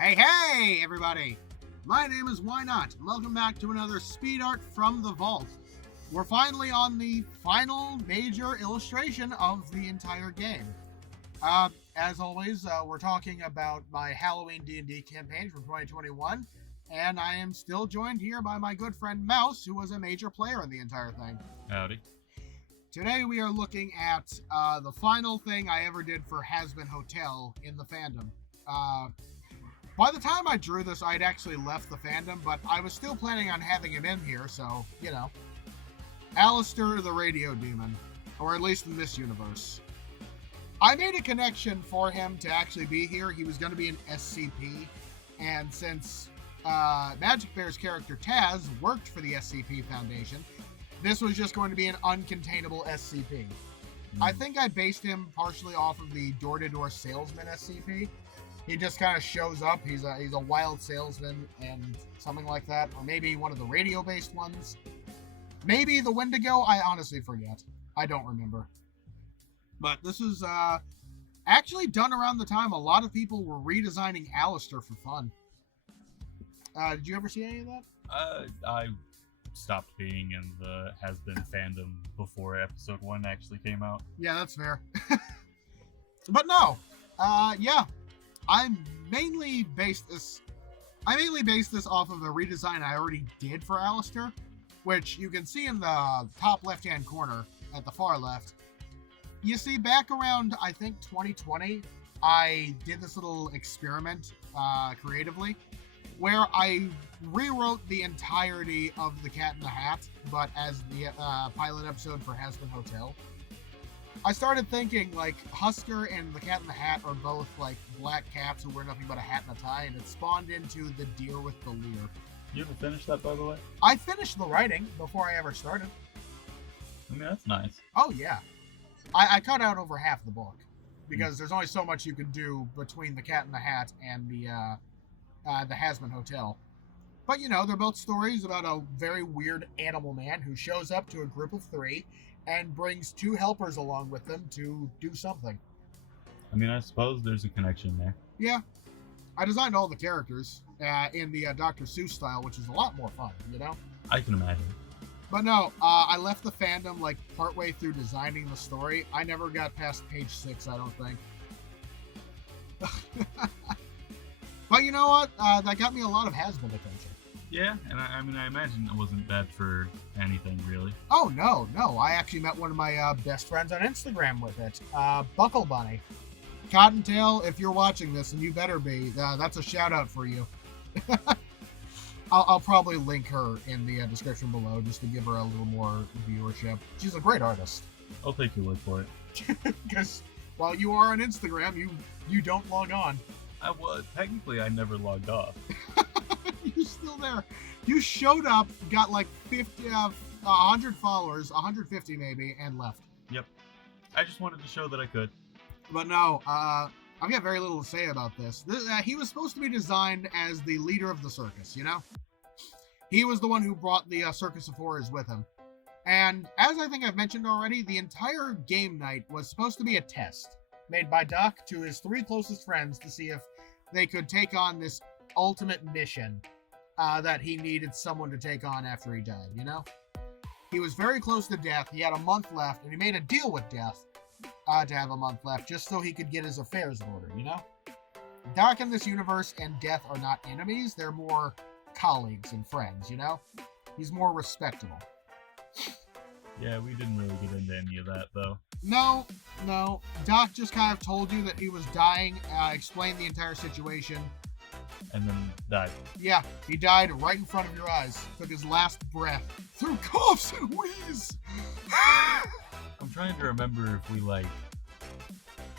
Hey, everybody! My name is Why Not, and welcome back to another Speed Art from the Vault. We're finally on the final major illustration of the entire game. As always, we're talking about my Halloween D&D campaign from 2021, and I am still joined here by my good friend Mouse, who was a major player in the entire thing. Howdy. Today we are looking at the final thing I ever did for Hazbin Hotel in the fandom. By the time I drew this, I'd actually left the fandom, but I was still planning on having him in here, so, you know. Alastor the Radio Demon, or at least in this universe. I made a connection for him to actually be here. He was going to be an SCP, and since Magic Bear's character Taz worked for the SCP Foundation, this was just going to be an uncontainable SCP. I think I based him partially off of the door-to-door salesman SCP. He just kind of shows up. He's a wild salesman and something like that. Or maybe one of the radio-based ones. Maybe the Wendigo. I honestly forget. I don't remember. But this is actually done around the time a lot of people were redesigning Alastor for fun. Did you ever see any of that? I stopped being in the Hazbin fandom before episode 1 actually came out. Yeah, that's fair. But no. Yeah. I mainly based this off of a redesign I already did for Alastor, which you can see in the top left-hand corner at the far left. You see, back around, I think, 2020, I did this little experiment creatively, where I rewrote the entirety of The Cat in the Hat, but as the pilot episode for Hazbin Hotel. I started thinking, like, Husker and the Cat in the Hat are both, like, black cats who wear nothing but a hat and a tie, and it spawned into the deer with the leer. You ever finished that, by the way? I finished the writing before I ever started. I mean, that's nice. Oh, yeah. I cut out over half the book, because there's only so much you can do between the Cat in the Hat and the Hazbin Hotel. But, you know, they're both stories about a very weird animal man who shows up to a group of 3 and brings 2 helpers along with them to do something. I mean, I suppose there's a connection there. Yeah. I designed all the characters in the Dr. Seuss style, which is a lot more fun, you know? I can imagine. But no, I left the fandom, like, partway through designing the story. I never got past page 6, I don't think. But you know what? That got me a lot of Hazbin attention. Yeah, and I mean, I imagine it wasn't bad for anything, really. Oh, no. I actually met one of my best friends on Instagram with it. Buckle Bunny. Cottontail, if you're watching this, and you better be, that's a shout-out for you. I'll probably link her in the description below just to give her a little more viewership. She's a great artist. I'll take your word for it. Because while you are on Instagram, you don't log on. Technically, I never logged off. You're still there. You showed up, got like 100 followers, 150 maybe, and left. Yep. I just wanted to show that I could. But no, I've got very little to say about this. He was supposed to be designed as the leader of the circus, you know? He was the one who brought the Circus of Horrors with him. And as I think I've mentioned already, the entire game night was supposed to be a test made by Duck to his 3 closest friends to see if they could take on this ultimate mission that he needed someone to take on after he died, you know? He was very close to death. He had a month left, and he made a deal with death to have a month left just so he could get his affairs in order, you know? Doc in this universe and Death are not enemies. They're more colleagues and friends, you know? He's more respectable. Yeah, we didn't really get into any of that, though. No. Doc just kind of told you that he was dying, explained the entire situation. And then died. Yeah, he died right in front of your eyes. Took his last breath through coughs and wheeze. I'm trying to remember if we, like,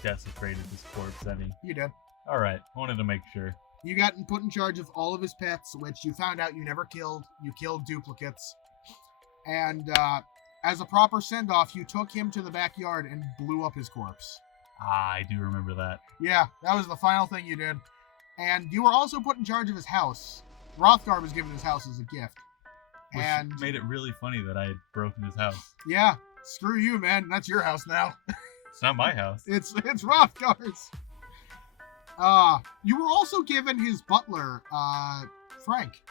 desecrated his corpse any. You did. Alright, wanted to make sure. You got put in charge of all of his pets, which you found out you never killed. You killed duplicates. And as a proper send-off, you took him to the backyard and blew up his corpse. I do remember that. Yeah, that was the final thing you did. And you were also put in charge of his house. Rothgar was given his house as a gift. Which and made it really funny that I had broken his house. Yeah, screw you, man. That's your house now. It's not my house. It's Rothgar's. You were also given his butler, Frank.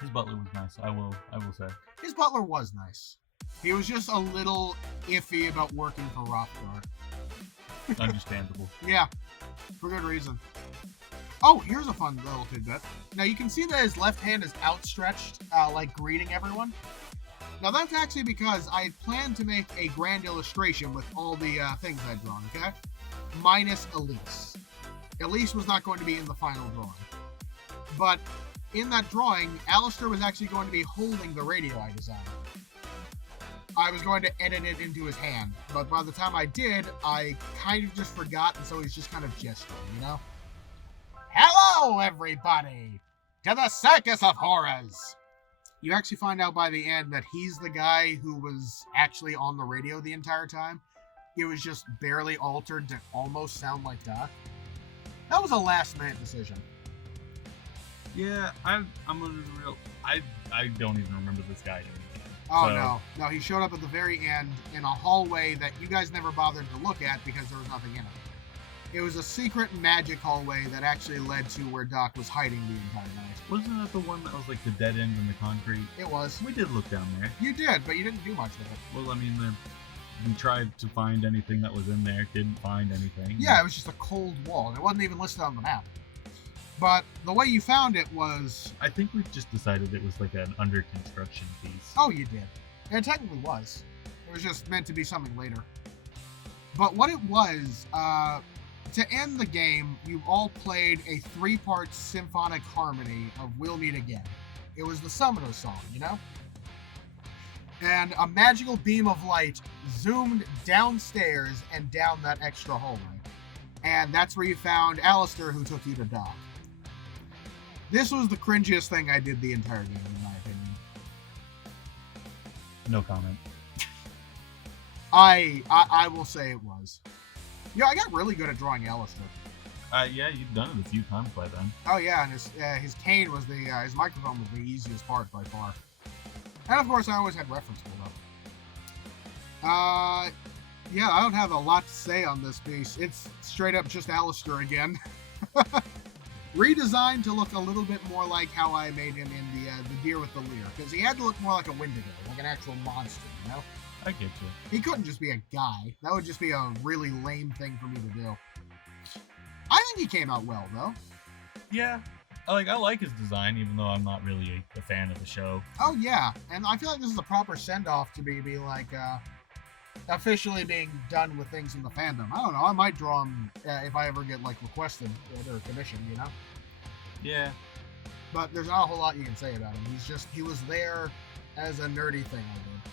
His butler was nice. I will say. His butler was nice. He was just a little iffy about working for Rothgar. Understandable. Yeah, for good reason. Oh, here's a fun little tidbit. Now you can see that his left hand is outstretched, like greeting everyone. Now that's actually because I had planned to make a grand illustration with all the things I'd drawn, okay? Minus Elise. Elise was not going to be in the final drawing. But in that drawing, Alastor was actually going to be holding the radio I designed. I was going to edit it into his hand, but by the time I did, I kind of just forgot, and so he's just kind of gesturing, you know? Hello, everybody, to the Circus of Horrors! You actually find out by the end that he's the guy who was actually on the radio the entire time. It was just barely altered to almost sound like Doc. That was a last-minute decision. Yeah, I'm gonna be real. I don't even remember this guy anymore. Oh, so. No, he showed up at the very end in a hallway that you guys never bothered to look at because there was nothing in it. It was a secret magic hallway that actually led to where Doc was hiding the entire night. Wasn't that the one that was like the dead end in the concrete? It was. We did look down there. You did, but you didn't do much with it. Well, I mean, we tried to find anything that was in there, didn't find anything. Yeah, it was just a cold wall, and it wasn't even listed on the map. But the way you found it was... I think we just decided it was like an under construction piece. Oh, you did. It technically was. It was just meant to be something later. But what it was, to end the game, you all played a 3-part symphonic harmony of We'll Meet Again. It was the Summoner song, you know? And a magical beam of light zoomed downstairs and down that extra hallway. And that's where you found Alastor, who took you to Doc. This was the cringiest thing I did the entire game, in my opinion. No comment. I will say it was. Yeah, I got really good at drawing Alastor. Yeah, you've done it a few times by then. Oh yeah, and his cane was his microphone was the easiest part by far. And of course, I always had reference pulled up. Yeah, I don't have a lot to say on this piece. It's straight up just Alastor again. Redesigned to look a little bit more like how I made him in the Deer with the Leer, because he had to look more like a Wendigo, like an actual monster, you know? I get you. He couldn't just be a guy. That would just be a really lame thing for me to do. I think he came out well, though. Yeah. I like his design, even though I'm not really a fan of the show. Oh, yeah. And I feel like this is a proper send-off to be like, officially being done with things in the fandom. I don't know. I might draw him if I ever get, like, requested or commissioned, you know? Yeah. But there's not a whole lot you can say about him. He was there as a nerdy thing I did.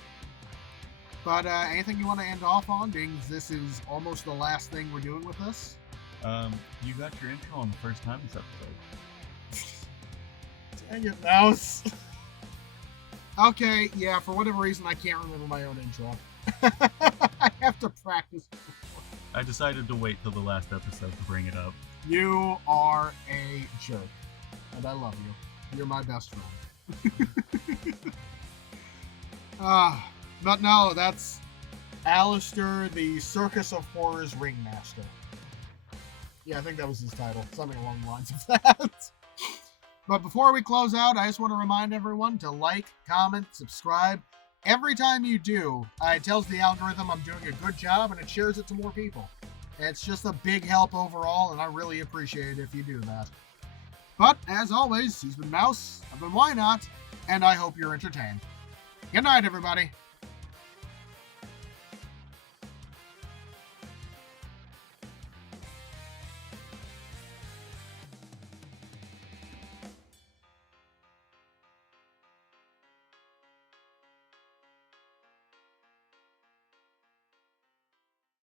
But anything you want to end off on, being this is almost the last thing we're doing with this? You got your intro on the first time this episode. Dang it, Mouse. Okay, yeah, for whatever reason, I can't remember my own intro. I have to practice. I decided to wait till the last episode to bring it up. You are a jerk. And I love you. You're my best friend. But no, that's Alastor, the Circus of Horrors Ringmaster. Yeah, I think that was his title. Something along the lines of that. But before we close out, I just want to remind everyone to like, comment, subscribe. Every time you do, it tells the algorithm I'm doing a good job, and it shares it to more people. It's just a big help overall, and I really appreciate it if you do that. But, as always, he's been Mouse, I've been Why Not, and I hope you're entertained. Good night, everybody.